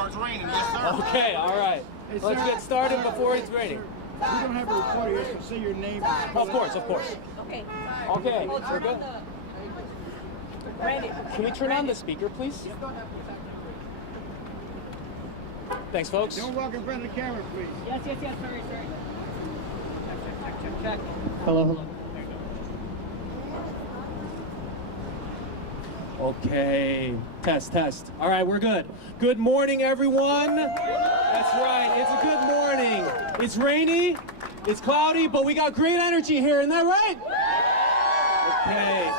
starts raining. Yes, sir. Okay, all right. Hey, Let's sir. get started before it's raining. We don't have a reporter here to say your name. Of course, of course. Okay. Okay, we're good. Can we turn on the speaker, please? Thanks, folks. Don't walk in front of the camera, please. Yes, sorry. Check. Hello. Okay, test. All right, we're good. Good morning, everyone. That's right, it's a good morning. It's rainy, it's cloudy, but we got great energy here, isn't that right? Okay.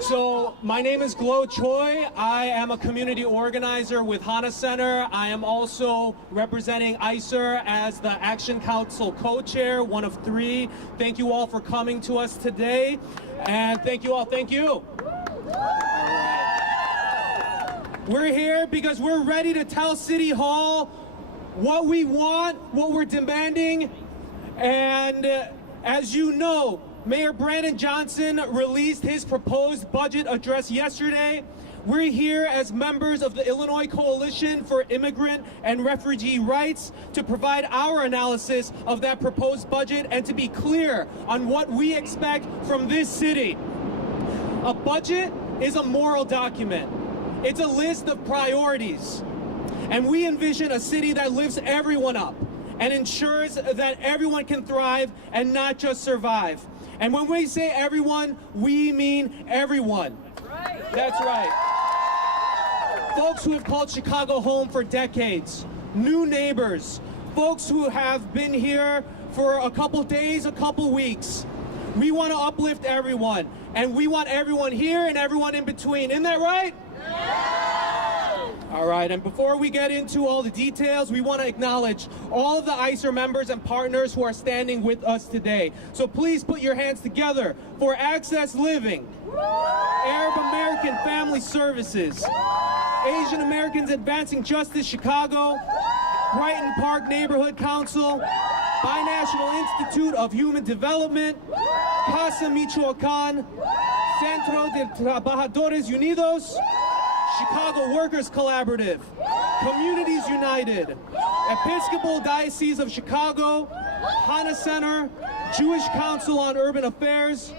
So, my name is Glo Choi. I am a community organizer with Hana Center. I am also representing ICER as the Action Council co-chair, one of 3. Thank you all for coming to us today. And thank you all, thank you. We're here because we're ready to tell City Hall what we want, what we're demanding. And as you know, Mayor Brandon Johnson released his proposed budget address yesterday. We're here as members of the Illinois Coalition for Immigrant and Refugee Rights to provide our analysis of that proposed budget and to be clear on what we expect from this city. A budget is a moral document. It's a list of priorities. And we envision a city that lifts everyone up and ensures that everyone can thrive and not just survive. And when we say everyone, we mean everyone. That's right. Folks who have called Chicago home for decades, new neighbors, folks who have been here for a couple days, a couple weeks. We want to uplift everyone, and we want everyone here and everyone in between. Isn't that right? All right, and before we get into all the details, we want to acknowledge all of the ICER members and partners who are standing with us today. So please put your hands together for Access Living, Arab American Family Services, Asian Americans Advancing Justice Chicago, Brighton Park Neighborhood Council, Binational Institute of Human Development, Casa Michoacán, Centro de Trabajadores Unidos, Chicago Workers Collaborative, Communities United, Episcopal Diocese of Chicago, Hana Center, Jewish Council on Urban Affairs,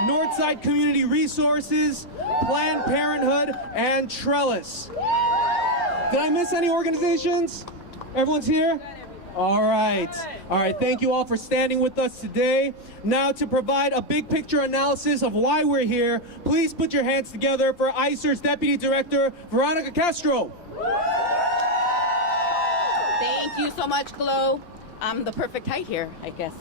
Northside Community Resources, Planned Parenthood, and Trellis. Did I miss any organizations? Everyone's here? All right. Thank you all for standing with us today. Now, to provide a big picture analysis of why we're here, please put your hands together for ICER's Deputy Director, Veronica Castro. Thank you so much, Glo. I'm the perfect height here, I guess.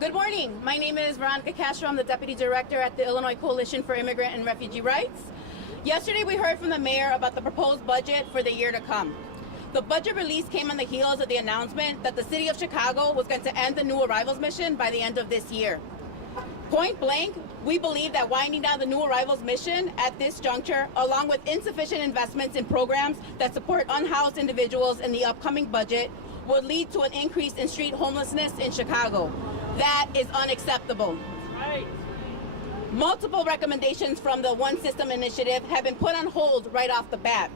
Good morning. My name is Veronica Castro. I'm the Deputy Director at the Illinois Coalition for Immigrant and Refugee Rights. Yesterday, we heard from the mayor about the proposed budget for the year to come. The budget release came on the heels of the announcement that the city of Chicago was going to end the new arrivals mission by the end of this year. Point blank, we believe that winding down the new arrivals mission at this juncture, along with insufficient investments in programs that support unhoused individuals in the upcoming budget, would lead to an increase in street homelessness in Chicago. That is unacceptable. Right. Multiple recommendations from the One System initiative have been put on hold right off the bat,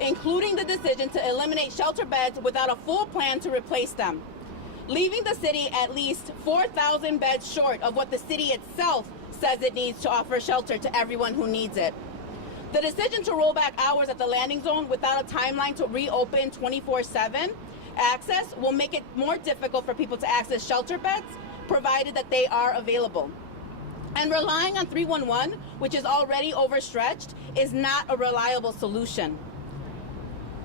including the decision to eliminate shelter beds without a full plan to replace them, leaving the city at least 4,000 beds short of what the city itself says it needs to offer shelter to everyone who needs it. The decision to roll back hours at the landing zone without a timeline to reopen 24/7 access will make it more difficult for people to access shelter beds, provided that they are available. And relying on 311, which is already overstretched, is not a reliable solution.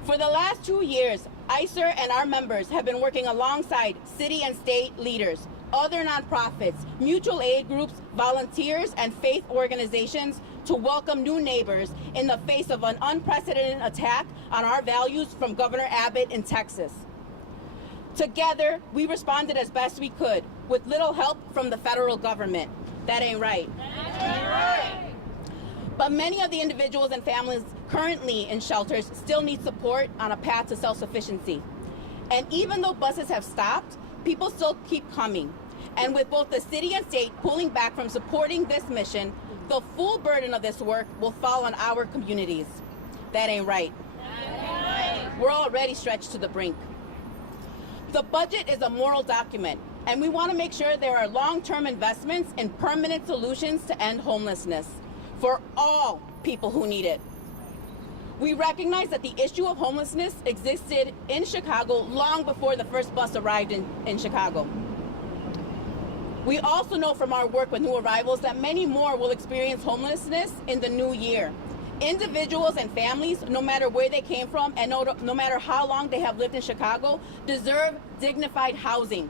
For the last 2 years, ICER and our members have been working alongside city and state leaders, other nonprofits, mutual aid groups, volunteers, and faith organizations to welcome new neighbors in the face of an unprecedented attack on our values from Governor Abbott in Texas. Together, we responded as best we could, with little help from the federal government. That ain't right. That ain't right. But many of the individuals and families currently in shelters still need support on a path to self-sufficiency. And even though buses have stopped, people still keep coming. And with both the city and state pulling back from supporting this mission, the full burden of this work will fall on our communities. That ain't right. we're already stretched to the brink. The budget is a moral document, and we want to make sure there are long-term investments in permanent solutions to end homelessness for all people who need it. We recognize that the issue of homelessness existed in Chicago long before the first bus arrived in Chicago. We also know from our work with new arrivals that many more will experience homelessness in the new year. Individuals and families, no matter where they came from and no matter how long they have lived in Chicago, deserve dignified housing.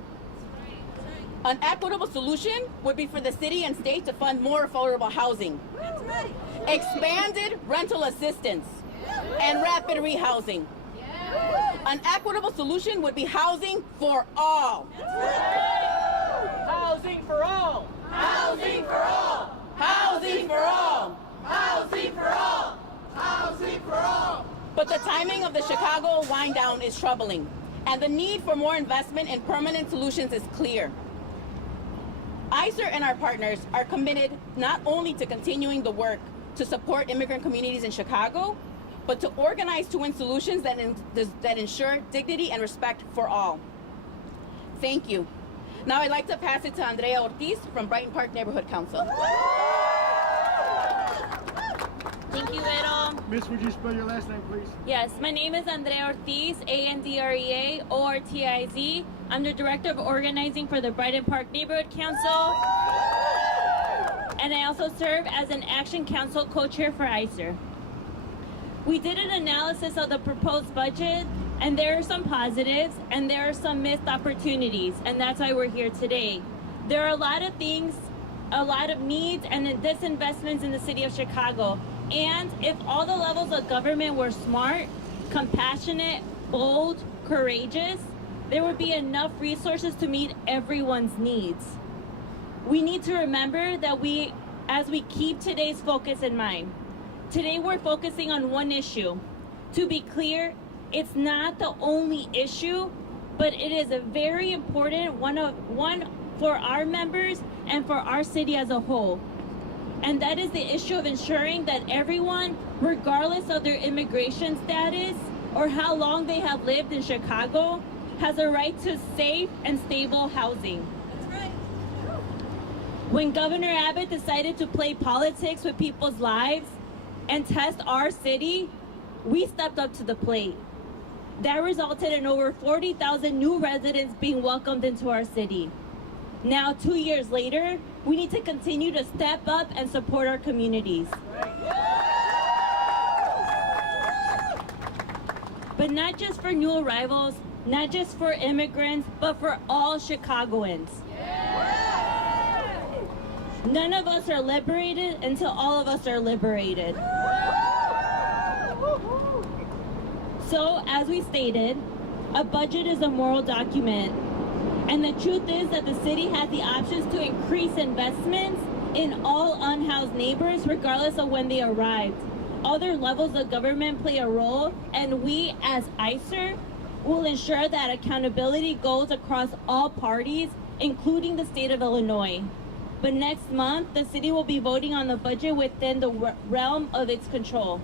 An equitable solution would be for the city and state to fund more affordable housing, expanded rental assistance, and rapid rehousing. An equitable solution would be housing for all. Housing for all! Housing for all! Housing for all! Housing for all! Housing for all! But the timing of the Chicago wind down is troubling, and the need for more investment in permanent solutions is clear. ICER and our partners are committed not only to continuing the work to support immigrant communities in Chicago, but to organize to win solutions that ensure dignity and respect for all. Thank you. Now I'd like to pass it to Andrea Ortiz from Brighton Park Neighborhood Council. Thank you, Vero. Miss, would you spell your last name, please? Yes, my name is Andrea Ortiz, ANDREA-ORTIZ. I'm the Director of Organizing for the Brighton Park Neighborhood Council. And I also serve as an Action Council co-chair for ICER. We did an analysis of the proposed budget, and there are some positives and there are some missed opportunities, and that's why we're here today. There are a lot of things, a lot of needs and disinvestments in the city of Chicago. And if all the levels of government were smart, compassionate, bold, courageous, there would be enough resources to meet everyone's needs. We need to remember that as we keep today's focus in mind, today we're focusing on one issue. To be clear, it's not the only issue, but it is a very important one for our members and for our city as a whole. And that is the issue of ensuring that everyone, regardless of their immigration status or how long they have lived in Chicago, has a right to safe and stable housing. That's right. When Governor Abbott decided to play politics with people's lives and test our city, we stepped up to the plate. That resulted in over 40,000 new residents being welcomed into our city. Now, 2 years later, we need to continue to step up and support our communities. But not just for new arrivals, not just for immigrants, but for all Chicagoans. None of us are liberated until all of us are liberated. So, as we stated, a budget is a moral document. And the truth is that the city has the options to increase investments in all unhoused neighbors, regardless of when they arrived. Other levels of government play a role, and we, as ICER, will ensure that accountability goes across all parties, including the state of Illinois. But next month, the city will be voting on the budget within the realm of its control.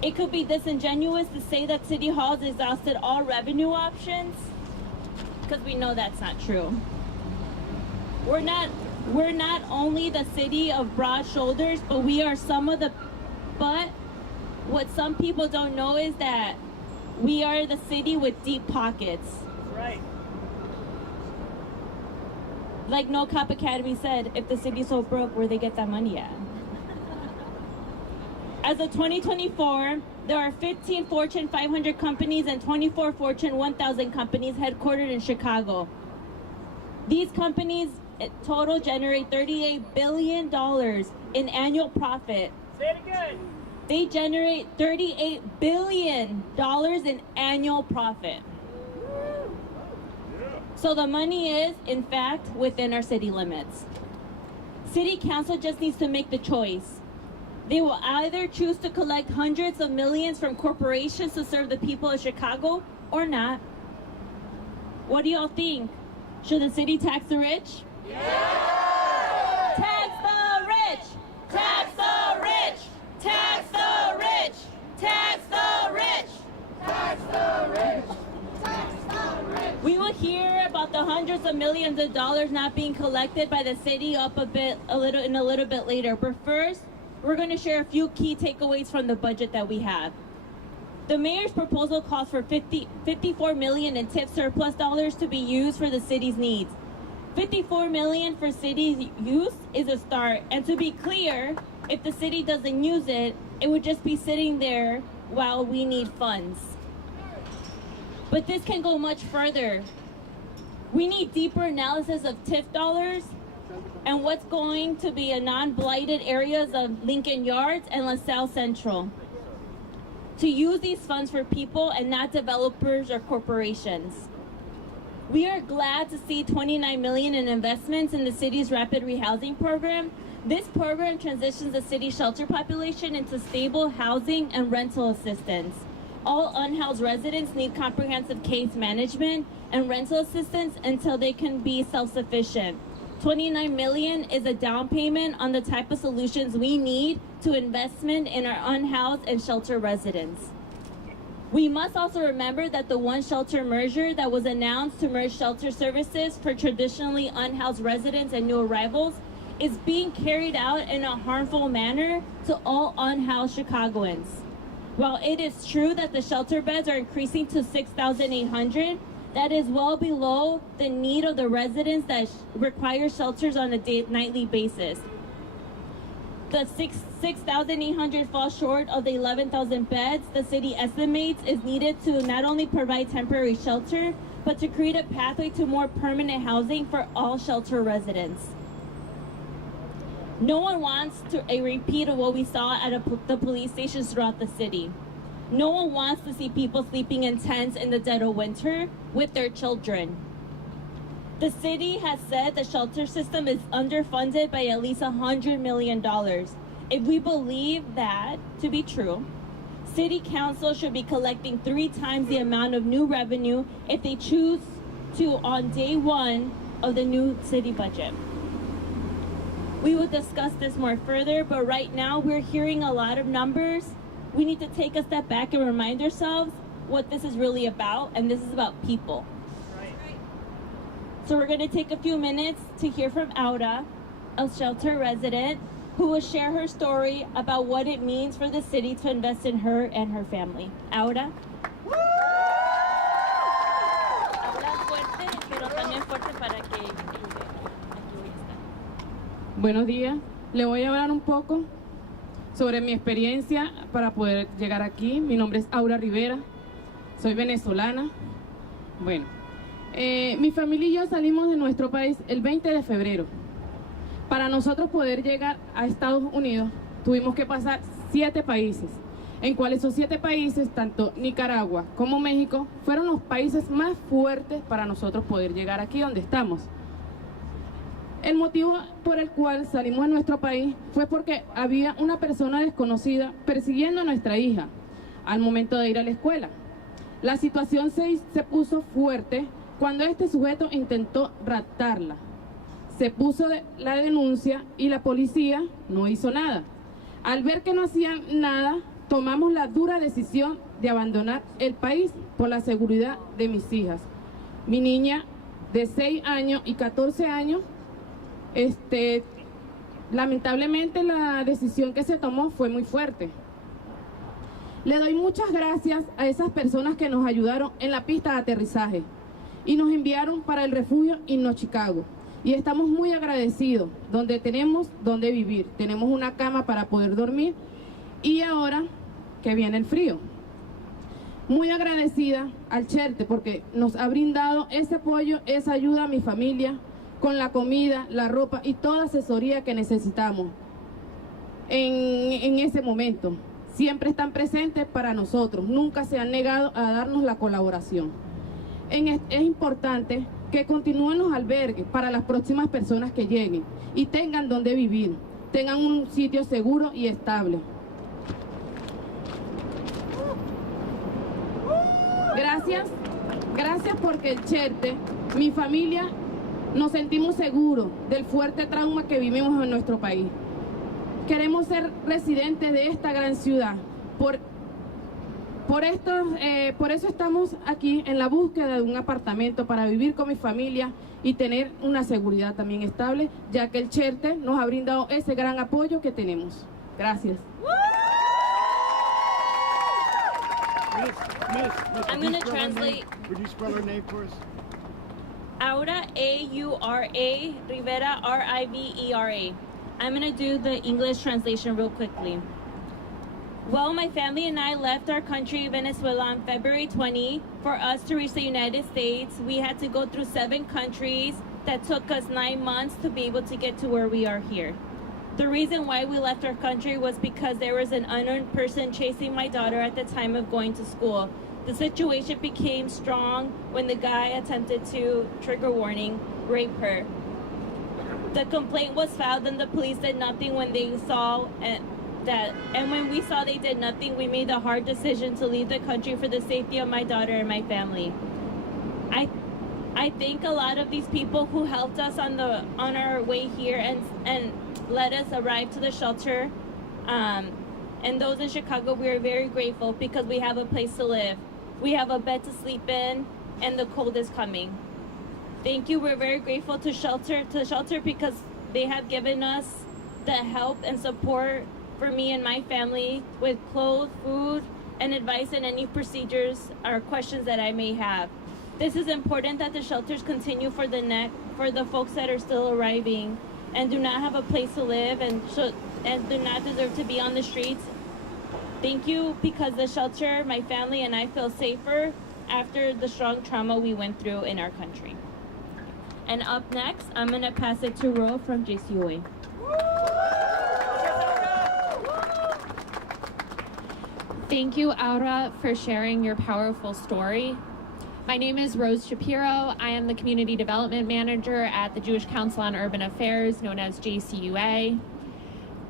It could be disingenuous to say that City Hall has exhausted all revenue options, because we know that's not true. We're not only the city of broad shoulders, but we are but what some people don't know is that we are the city with deep pockets. That's right. Like No Cop Academy said, if the city's so broke, where they get that money at? As of 2024, there are 15 Fortune 500 companies and 24 Fortune 1000 companies headquartered in Chicago. These companies total generate $38 billion in annual profit. Say it again. They generate $38 billion in annual profit. So the money is, in fact, within our city limits. City Council just needs to make the choice. They will either choose to collect hundreds of millions from corporations to serve the people of Chicago or not. What do y'all think? Should the city tax the rich? Yeah! Tax the rich! Tax the rich! Tax the rich! Tax the rich! about the hundreds of millions of dollars not being collected by the city a little bit later. But first, we're going to share a few key takeaways from the budget that we have. The mayor's proposal calls for $54 million in tip surplus dollars to be used for the city's needs. $54 million for city's use is a start, and to be clear, if the city doesn't use it, it would just be sitting there while we need funds. But this can go much further. We need deeper analysis of TIF dollars and what's going to be a non-blighted areas of Lincoln Yards and LaSalle Central, to use these funds for people and not developers or corporations. We are glad to see $29 million in investments in the city's rapid rehousing program. This program transitions the city's shelter population into stable housing and rental assistance. All unhoused residents need comprehensive case management and rental assistance until they can be self-sufficient. $29 million is a down payment on the type of solutions we need to investment in our unhoused and shelter residents. We must also remember that the One Shelter merger that was announced to merge shelter services for traditionally unhoused residents and new arrivals is being carried out in a harmful manner to all unhoused Chicagoans. While it is true that the shelter beds are increasing to 6,800, that is well below the need of the residents that require shelters on a nightly basis. The 6,800 falls short of the 11,000 beds the city estimates is needed to not only provide temporary shelter, but to create a pathway to more permanent housing for all shelter residents. No one wants a repeat of what we saw at the police stations throughout the city. No one wants to see people sleeping in tents in the dead of winter with their children. The city has said the shelter system is underfunded by at least $100 million. If we believe that to be true, City Council should be collecting 3 times the amount of new revenue if they choose to on day one of the new city budget. We will discuss this more further, but right now we're hearing a lot of numbers. We need to take a step back and remind ourselves what this is really about, and this is about people. So we're going to take a few minutes to hear from Aura, a shelter resident, who will share her story about what it means for the city to invest in her and her family. Aura. Buenos días, le voy a hablar un poco sobre mi experiencia para poder llegar aquí. Mi nombre es Aura Rivera, soy venezolana. Bueno, mi familia y yo salimos de nuestro país el 20 de febrero. Para nosotros poder llegar a Estados Unidos tuvimos que pasar 7 países, en cuales esos 7 países, tanto Nicaragua como México, fueron los países más fuertes para nosotros poder llegar aquí donde estamos. El motivo por el cual salimos de nuestro país fue porque había una persona desconocida persiguiendo a nuestra hija al momento de ir a la escuela. La situación se puso fuerte cuando este sujeto intentó raptarla. Se puso la denuncia y la policía no hizo nada. Al ver que no hacían nada, tomamos la dura decisión de abandonar el país por la seguridad de mis hijas. Mi niña de 6 años y 14 años, lamentablemente la decisión que se tomó fue muy fuerte. Le doy muchas gracias a esas personas que nos ayudaron en la pista de aterrizaje y nos enviaron para el refugio Inno Chicago. Y estamos muy agradecidos, donde tenemos donde vivir, tenemos una cama para poder dormir y ahora que viene el frío. Muy agradecida al Cherte porque nos ha brindado ese apoyo, esa ayuda a mi familia, con la comida, la ropa y toda asesoría que necesitamos en ese momento. Siempre están presentes para nosotros, nunca se han negado a darnos la colaboración. Es importante que continúen los albergues para las próximas personas que lleguen y tengan donde vivir, tengan un sitio seguro y estable. Gracias porque el Cherte, mi familia, nos sentimos seguros del fuerte trauma que vivimos en nuestro país. Queremos ser residentes de esta gran ciudad Por eso estamos aquí en la búsqueda de un apartamento para vivir con mi familia y tener una seguridad también estable, ya que el shelter nos ha brindado ese gran apoyo que tenemos. Gracias. I'm going to translate. Would you spell her name for us? Aura, A-U-R-A, Rivera, R-I-V-E-R-A. I'm going to do the English translation real quickly. Well, my family and I left our country, Venezuela, on February 20. For us to reach the United States, we had to go through 7 countries that took us 9 months to be able to get to where we are here. The reason why we left our country was because there was an unknown person chasing my daughter at the time of going to school. The situation became strong when the guy attempted to, trigger warning, rape her. The complaint was filed and the police did nothing when they saw that. And when we saw they did nothing, we made the hard decision to leave the country for the safety of my daughter and my family. I thank a lot of these people who helped us on our way here and let us arrive to the shelter. And those in Chicago, we are very grateful because we have a place to live. We have a bed to sleep in, and the cold is coming. Thank you. We're very grateful to the shelter because they have given us the help and support for me and my family with clothes, food, and advice and any procedures or questions that I may have. This is important that the shelters continue for the folks that are still arriving and do not have a place to live and do not deserve to be on the streets. Thank you, because the shelter, my family, and I feel safer after the strong trauma we went through in our country. And up next, I'm going to pass it to Ro from JCOA. Thank you, Aura, for sharing your powerful story. My name is Rose Shapiro. I am the Community Development Manager at the Jewish Council on Urban Affairs, known as JCUA.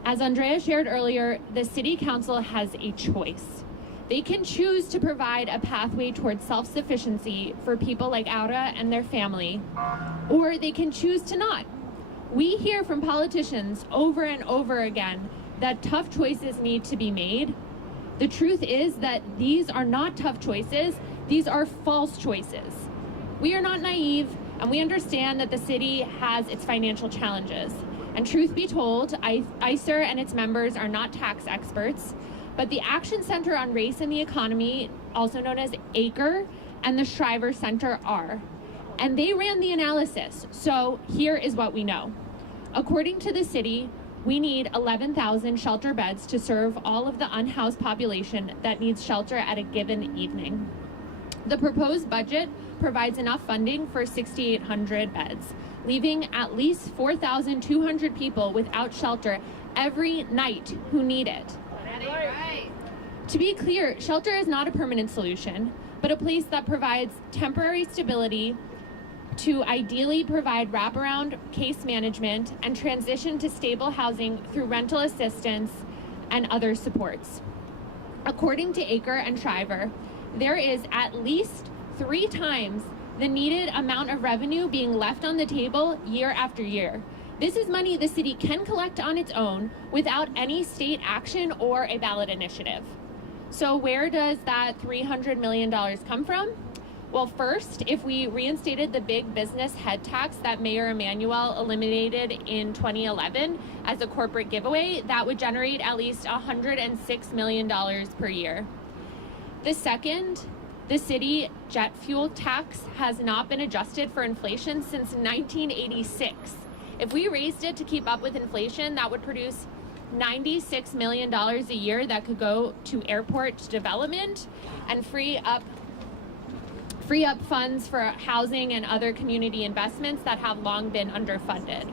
As Andrea shared earlier, the City Council has a choice. They can choose to provide a pathway towards self-sufficiency for people like Aura and their family, or they can choose to not. We hear from politicians over and over again that tough choices need to be made. The truth is that these are not tough choices, these are false choices. We are not naive, and we understand that the city has its financial challenges. And truth be told, ICER and its members are not tax experts, but the Action Center on Race and the Economy, also known as ACRE, and the Shriver Center are. And they ran the analysis, so here is what we know. According to the city, we need 11,000 shelter beds to serve all of the unhoused population that needs shelter at a given evening. The proposed budget provides enough funding for 6,800 beds, leaving at least 4,200 people without shelter every night who need it. Right. To be clear, shelter is not a permanent solution, but a place that provides temporary stability to ideally provide wraparound case management and transition to stable housing through rental assistance and other supports. According to ACRE and Shriver, there is at least 3 times the needed amount of revenue being left on the table year after year. This is money the city can collect on its own without any state action or a ballot initiative. So where does that $300 million come from? Well, first, if we reinstated the big business head tax that Mayor Emanuel eliminated in 2011 as a corporate giveaway, that would generate at least $106 million per year. The second, the city jet fuel tax has not been adjusted for inflation since 1986. If we raised it to keep up with inflation, that would produce $96 million a year that could go to airport development and free up funds for housing and other community investments that have long been underfunded.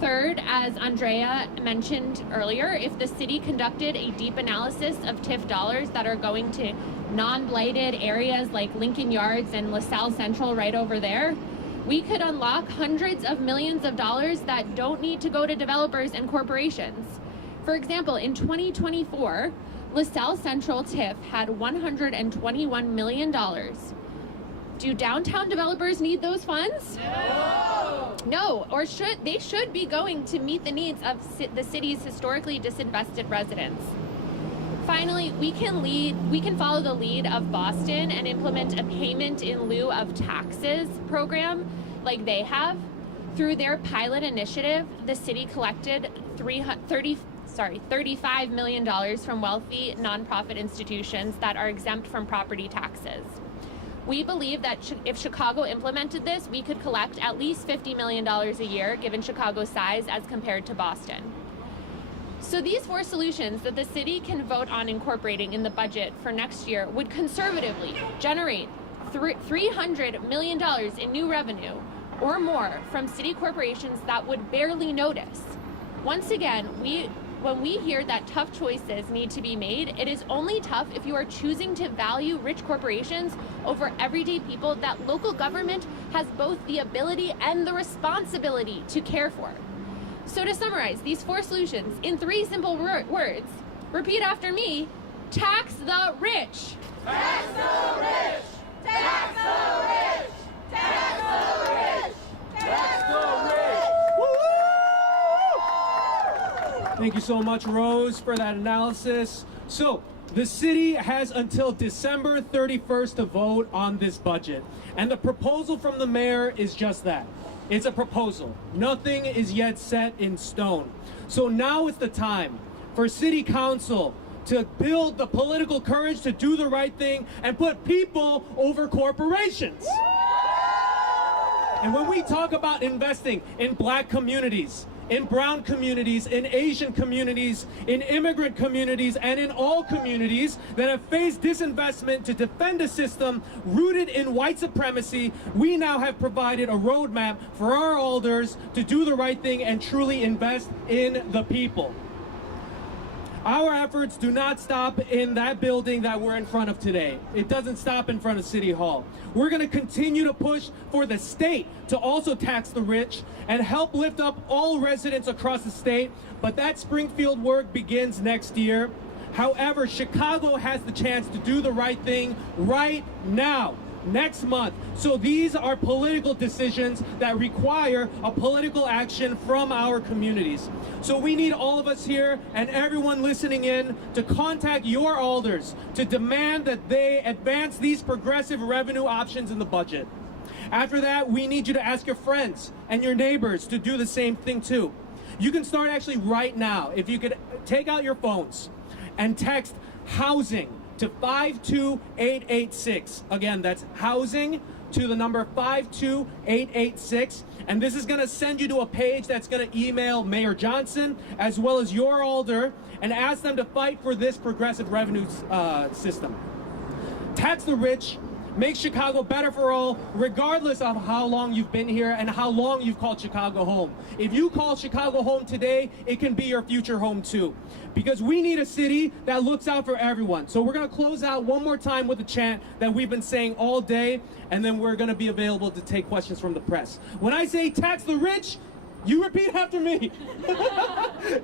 Third, as Andrea mentioned earlier, if the city conducted a deep analysis of TIF dollars that are going to non-blighted areas like Lincoln Yards and LaSalle Central right over there, we could unlock hundreds of millions of dollars that don't need to go to developers and corporations. For example, in 2024, LaSalle Central TIF had $121 million. Do downtown developers need those funds? No, or they should be going to meet the needs of the city's historically disinvested residents. Finally, we can follow the lead of Boston and implement a payment in lieu of taxes program like they have. Through their pilot initiative, the city collected $35 million from wealthy nonprofit institutions that are exempt from property taxes. We believe that if Chicago implemented this, we could collect at least $50 million a year, given Chicago's size as compared to Boston. So these 4 solutions that the city can vote on incorporating in the budget for next year would conservatively generate $300 million in new revenue or more from city corporations that would barely notice. Once again, when we hear that tough choices need to be made, it is only tough if you are choosing to value rich corporations over everyday people that local government has both the ability and the responsibility to care for. So to summarize these 4 solutions in 3 simple words, repeat after me: tax the rich. Tax the rich! Tax the rich! Tax the rich! Tax the rich! Thank you so much, Rose, for that analysis. So, the city has until December 31st to vote on this budget. And the proposal from the mayor is just that. It's a proposal. Nothing is yet set in stone. So now is the time for City Council to build the political courage to do the right thing and put people over corporations. And when we talk about investing in Black communities, in brown communities, in Asian communities, in immigrant communities, and in all communities that have faced disinvestment to defend a system rooted in white supremacy, we now have provided a roadmap for our alders to do the right thing and truly invest in the people. Our efforts do not stop in that building that we're in front of today. It doesn't stop in front of City Hall. We're going to continue to push for the state to also tax the rich and help lift up all residents across the state, but that Springfield work begins next year. However, Chicago has the chance to do the right thing right now, next month. So these are political decisions that require a political action from our communities. So we need all of us here and everyone listening in to contact your alders to demand that they advance these progressive revenue options in the budget. After that, we need you to ask your friends and your neighbors to do the same thing too. You can start actually right now. If you could take out your phones and text housing to 52886. Again, that's housing to the number 52886. And this is going to send you to a page that's going to email Mayor Johnson as well as your alder and ask them to fight for this progressive revenue system. Tax the rich. Make Chicago better for all, regardless of how long you've been here and how long you've called Chicago home. If you call Chicago home today, it can be your future home too. Because we need a city that looks out for everyone. So we're going to close out one more time with a chant that we've been saying all day, and then we're going to be available to take questions from the press. When I say tax the rich, you repeat after me.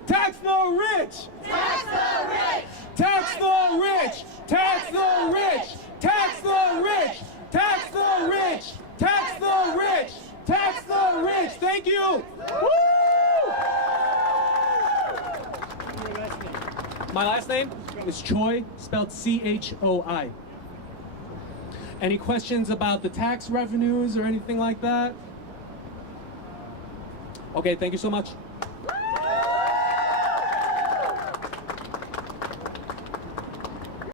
Tax the rich! Tax the rich! Tax the rich! Tax the rich! Tax the rich! Tax the rich! Tax the rich! Tax the rich! Thank you! Woo! My last name is Choi, spelled C-H-O-I. Any questions about the tax revenues or anything like that? Okay, thank you so much.